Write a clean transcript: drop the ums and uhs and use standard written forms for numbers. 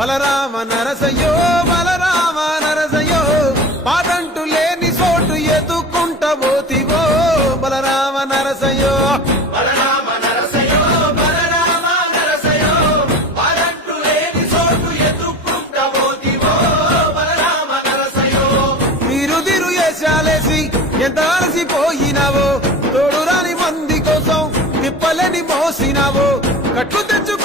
బలరామ నరసయ్యో బలరామ నరసయ్యో పాదంటు లేని చోటు ఎదుకుంట పోతివో బలరామ నరసయ్యో బలరామ నరసయ్యో బలరామ నరసయ్యో పాదంటు లేని చోటు ఎదుక్కుంట పోతివో బలరామ నరసయ్యో తిరు వేషాలేసి ఎంత అలసిపోయినావో తోడురాని మంది కోసం తిప్పలేని మోసినావో కట్లు తెచ్చు